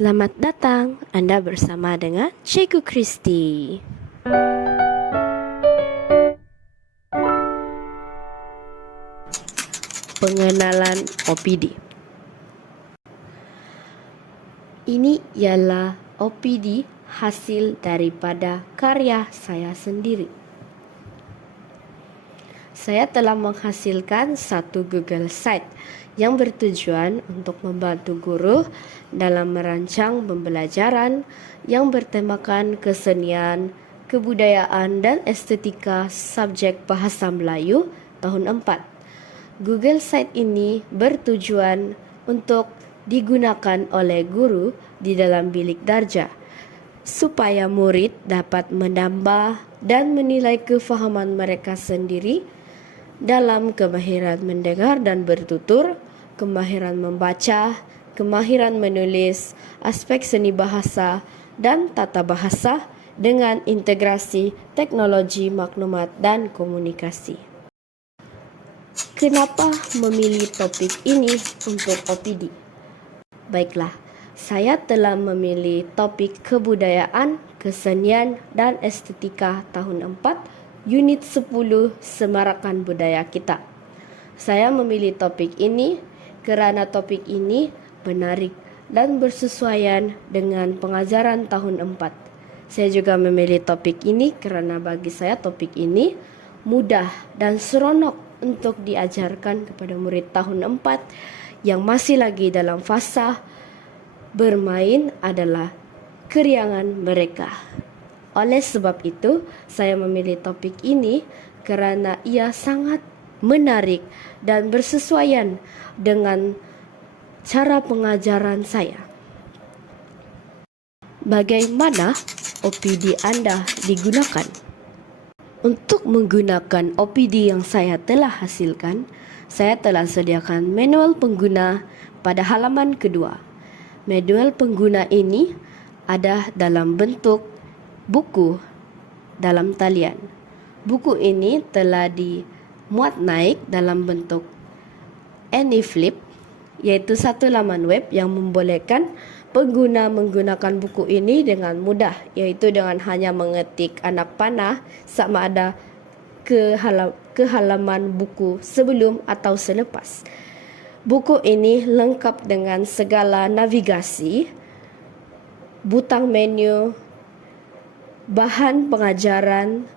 Selamat datang, Anda bersama dengan Cikgu Kristi. Pengenalan OPD. Ini ialah OPD hasil daripada karya saya sendiri. Saya telah menghasilkan satu Google Site yang bertujuan untuk membantu guru dalam merancang pembelajaran yang bertemakan kesenian, kebudayaan dan estetika subjek Bahasa Melayu tahun 4. Google Site ini bertujuan untuk digunakan oleh guru di dalam bilik darjah supaya murid dapat menambah dan menilai kefahaman mereka sendiri dalam kemahiran mendengar dan bertutur, kemahiran membaca, kemahiran menulis, aspek seni bahasa dan tata bahasa dengan integrasi teknologi maklumat dan komunikasi. Kenapa memilih topik ini untuk OPD? Baiklah, saya telah memilih topik kebudayaan, kesenian dan estetika tahun 4 Unit 10 Semarakan Budaya Kita. Saya memilih topik ini kerana topik ini menarik dan bersesuaian dengan pengajaran tahun 4. Saya juga memilih topik ini kerana bagi saya topik ini mudah dan seronok untuk diajarkan kepada murid tahun 4 yang masih lagi dalam fasa bermain adalah keriangan mereka. Oleh sebab itu, saya memilih topik ini kerana ia sangat menarik dan bersesuaian dengan cara pengajaran saya. Bagaimana OPD Anda digunakan? Untuk menggunakan OPD yang saya telah hasilkan, saya telah sediakan manual pengguna pada halaman kedua. Manual pengguna ini ada dalam bentuk buku dalam talian. Buku ini telah dimuat naik dalam bentuk AnyFlip, iaitu satu laman web yang membolehkan pengguna menggunakan buku ini dengan mudah, iaitu dengan hanya mengetik anak panah sama ada ke halaman buku sebelum atau selepas. Buku ini lengkap dengan segala navigasi, butang menu, bahan pengajaran,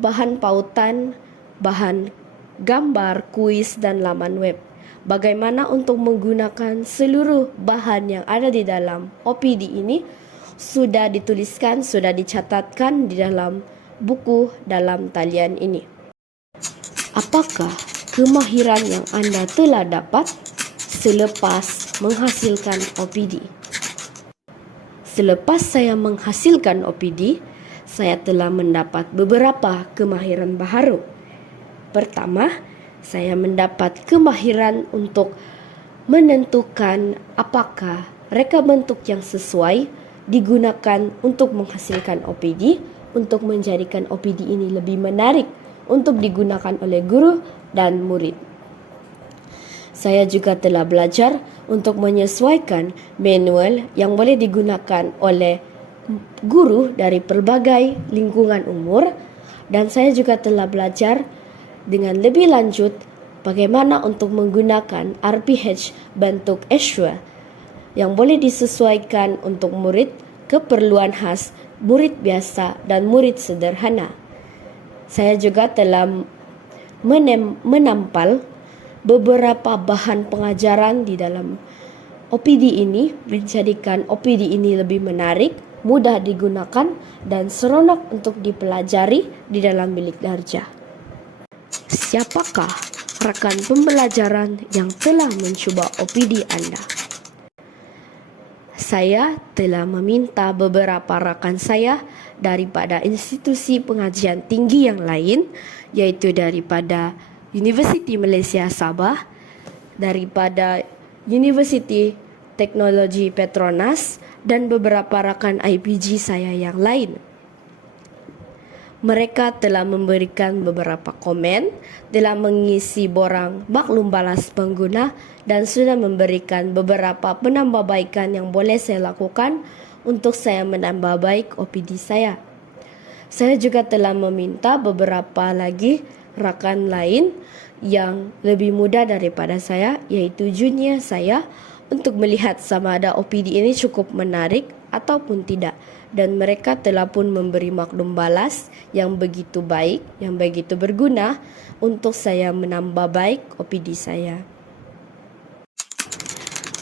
bahan pautan, bahan gambar, kuis dan laman web. Bagaimana untuk menggunakan seluruh bahan yang ada di dalam OPD ini sudah dituliskan, sudah dicatatkan di dalam buku dalam talian ini. Apakah kemahiran yang Anda telah dapat selepas menghasilkan OPD? Selepas saya menghasilkan OPD, saya telah mendapat beberapa kemahiran baharu. Pertama, saya mendapat kemahiran untuk menentukan apakah reka bentuk yang sesuai digunakan untuk menghasilkan OPD untuk menjadikan OPD ini lebih menarik untuk digunakan oleh guru dan murid. Saya juga telah belajar untuk menyesuaikan manual yang boleh digunakan oleh guru dari pelbagai lingkungan umur, dan saya juga telah belajar dengan lebih lanjut bagaimana untuk menggunakan RPH bentuk Ashwa yang boleh disesuaikan untuk murid keperluan khas, murid biasa dan murid sederhana. Saya juga telah menampal beberapa bahan pengajaran di dalam OPD ini menjadikan OPD ini lebih menarik, mudah digunakan dan seronok untuk dipelajari di dalam bilik darjah. Siapakah rakan pembelajaran yang telah mencuba OPD Anda? Saya telah meminta beberapa rakan saya daripada institusi pengajian tinggi yang lain, iaitu daripada Universiti Malaysia Sabah, daripada Universiti Teknologi Petronas dan beberapa rakan IPG saya yang lain. Mereka telah memberikan beberapa komen, telah mengisi borang maklum balas pengguna, dan sudah memberikan beberapa penambahbaikan yang boleh saya lakukan untuk saya menambah baik OPD saya. Saya juga telah meminta beberapa lagi rakan lain yang lebih muda daripada saya, yaitu junior saya, untuk melihat sama ada OPD ini cukup menarik ataupun tidak. Dan mereka telah pun memberi maklum balas yang begitu baik, yang begitu berguna untuk saya menambah baik OPD saya.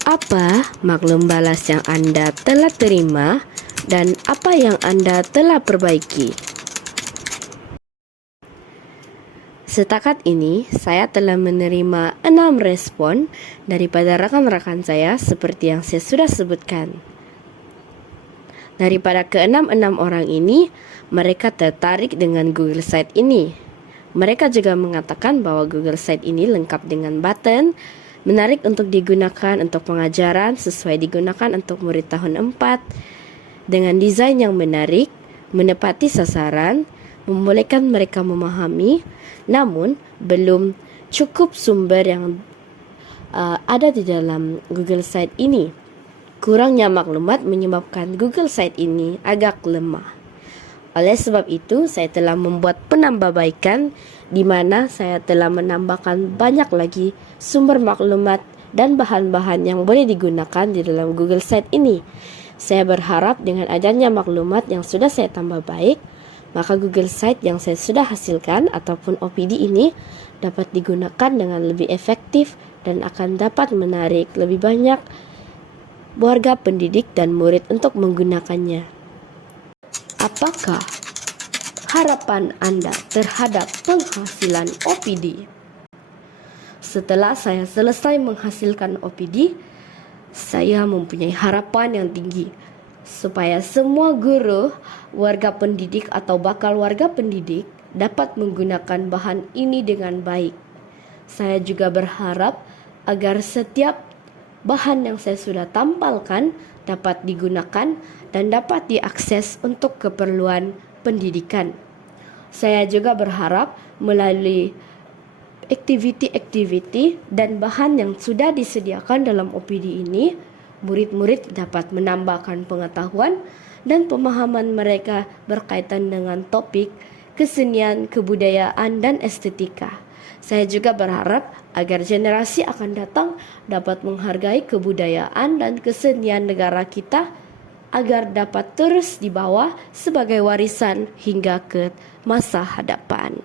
Apa maklum balas yang Anda telah terima dan apa yang Anda telah perbaiki? Setakat ini, saya telah menerima 6 respon daripada rakan-rakan saya seperti yang saya sudah sebutkan. Daripada ke-6 orang ini, mereka tertarik dengan Google Site ini. Mereka juga mengatakan bahwa Google Site ini lengkap dengan button, menarik untuk digunakan untuk pengajaran, sesuai digunakan untuk murid tahun 4, dengan desain yang menarik, menepati sasaran, membolehkan mereka memahami, namun belum cukup sumber yang ada di dalam Google Site ini. Kurangnya maklumat menyebabkan Google Site ini agak lemah. Oleh sebab itu, saya telah membuat penambahbaikan di mana saya telah menambahkan banyak lagi sumber maklumat dan bahan-bahan yang boleh digunakan di dalam Google Site ini. Saya berharap dengan adanya maklumat yang sudah saya tambah baik, maka Google Site yang saya sudah hasilkan ataupun OPD ini dapat digunakan dengan lebih efektif dan akan dapat menarik lebih banyak warga pendidik dan murid untuk menggunakannya. Apakah harapan Anda terhadap penghasilan OPD? Setelah saya selesai menghasilkan OPD, saya mempunyai harapan yang tinggi supaya semua guru, warga pendidik atau bakal warga pendidik dapat menggunakan bahan ini dengan baik. Saya juga berharap agar setiap bahan yang saya sudah tampalkan dapat digunakan dan dapat diakses untuk keperluan pendidikan. Saya juga berharap melalui aktiviti-aktiviti dan bahan yang sudah disediakan dalam OPD ini, murid-murid dapat menambahkan pengetahuan dan pemahaman mereka berkaitan dengan topik kesenian, kebudayaan, dan estetika. Saya juga berharap agar generasi akan datang dapat menghargai kebudayaan dan kesenian negara kita agar dapat terus dibawa sebagai warisan hingga ke masa hadapan.